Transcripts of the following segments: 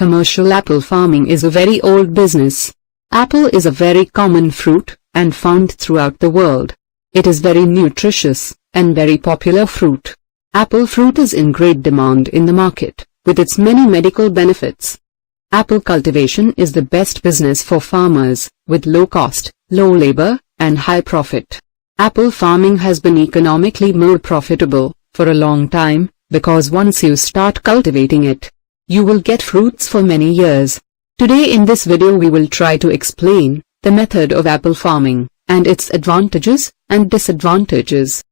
Commercial apple farming is a very old business. Apple is a very common fruit, and found throughout the world. It is very nutritious, and very popular fruit. Apple fruit is in great demand in the market, with its many medical benefits. Apple cultivation is the best business for farmers, with low cost, low labor, and high profit. Apple farming has been economically more profitable, for a long time, because once you start cultivating it, you will get fruits for many years. Today in this video we will try to explain the method of apple farming, and its advantages and disadvantages.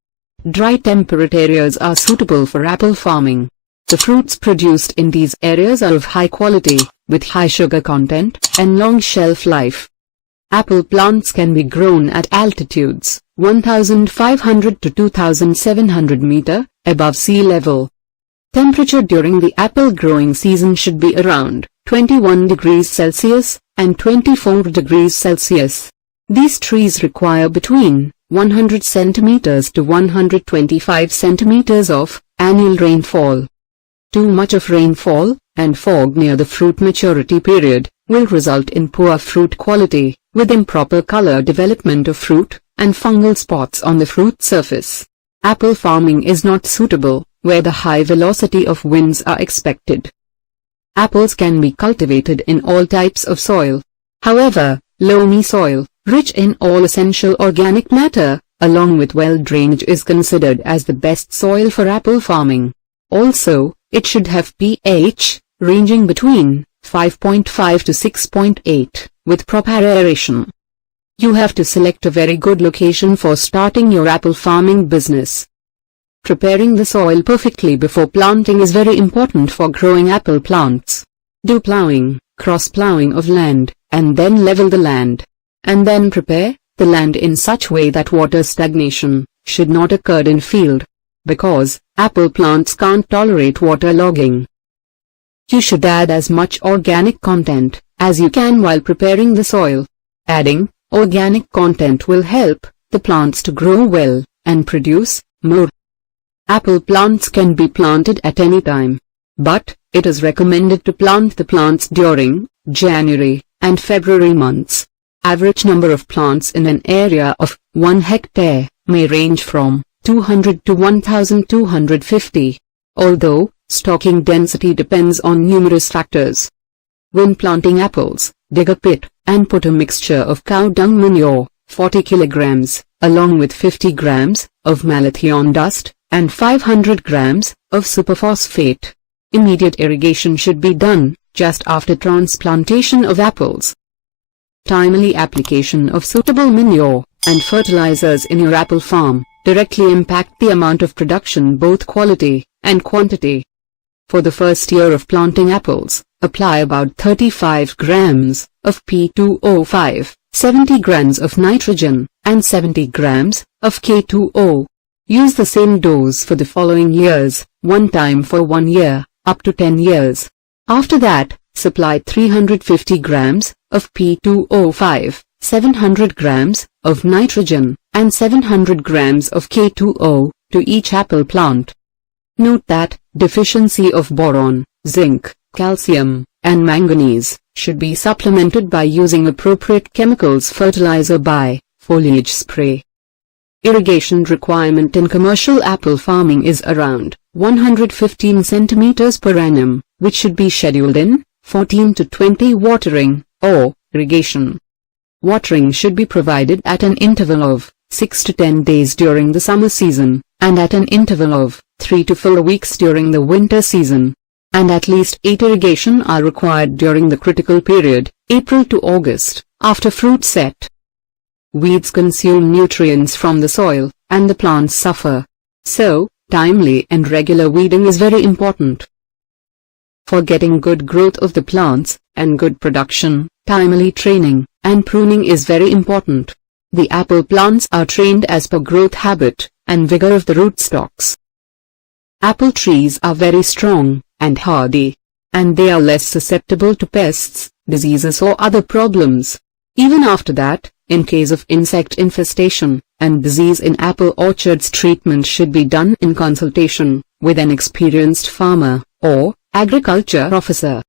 Dry temperate areas are suitable for apple farming. The fruits produced in these areas are of high quality, with high sugar content, and long shelf life. Apple plants can be grown at altitudes 1,500 to 2,700 meter above sea level. Temperature during the apple growing season should be around 21 degrees Celsius and 24 degrees Celsius. These trees require between 100 centimeters to 125 centimeters of annual rainfall. Too much of rainfall and fog near the fruit maturity period will result in poor fruit quality, with improper color development of fruit and fungal spots on the fruit surface. Apple farming is not suitable where the high velocity of winds are expected. Apples can be cultivated in all types of soil. However, loamy soil, rich in all essential organic matter, along with well drainage is considered as the best soil for apple farming. Also, it should have pH ranging between 5.5 to 6.8, with proper aeration. You have to select a very good location for starting your apple farming business. Preparing the soil perfectly before planting is very important for growing apple plants. Do plowing, cross-plowing of land, and then level the land. And then prepare the land in such way that water stagnation should not occur in field, because apple plants can't tolerate water logging. You should add as much organic content as you can while preparing the soil. Adding organic content will help the plants to grow well and produce more. Apple plants can be planted at any time, but it is recommended to plant the plants during January and February months. Average number of plants in an area of 1 hectare may range from 200 to 1,250, although stocking density depends on numerous factors. When planting apples, dig a pit and put a mixture of cow dung manure, 40 kilograms, along with 50 grams of malathion dust, and 500 grams of superphosphate. Immediate irrigation should be done just after transplantation of apples. Timely application of suitable manure and fertilizers in your apple farm directly impact the amount of production, both quality and quantity. For the first year of planting apples, apply about 35 grams of P2O5, 70 grams of nitrogen, and 70 grams of K2O. Use the same dose for the following years, one time for 1 year, up to 10 years. After that, supply 350 grams of P2O5, 700 grams of nitrogen, and 700 grams of K2O to each apple plant. Note that deficiency of boron, zinc, calcium, and manganese should be supplemented by using appropriate chemicals fertilizer by foliage spray. Irrigation requirement in commercial apple farming is around 115 centimeters per annum, which should be scheduled in 14 to 20 watering or irrigation. Watering should be provided at an interval of 6 to 10 days during the summer season, and at an interval of 3 to 4 weeks during the winter season. And at least 8 irrigation are required during the critical period, April to August, after fruit set. Weeds consume nutrients from the soil, and the plants suffer. So, timely and regular weeding is very important. For getting good growth of the plants, and good production, timely training and pruning is very important. The apple plants are trained as per growth habit and vigor of the rootstocks. Apple trees are very strong and hardy, and they are less susceptible to pests, diseases or other problems. Even after that, in case of insect infestation and disease in apple orchards, treatment should be done in consultation with an experienced farmer or agriculture officer.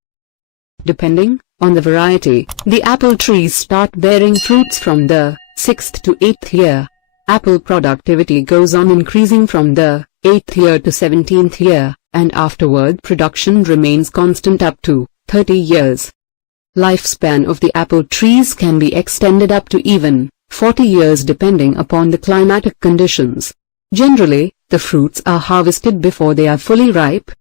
Depending on the variety, the apple trees start bearing fruits from the 6th to 8th year. Apple productivity goes on increasing from the 8th year to 17th year, and afterward production remains constant up to 30 years. Lifespan of the apple trees can be extended up to even 40 years depending upon the climatic conditions. Generally, the fruits are harvested before they are fully ripe,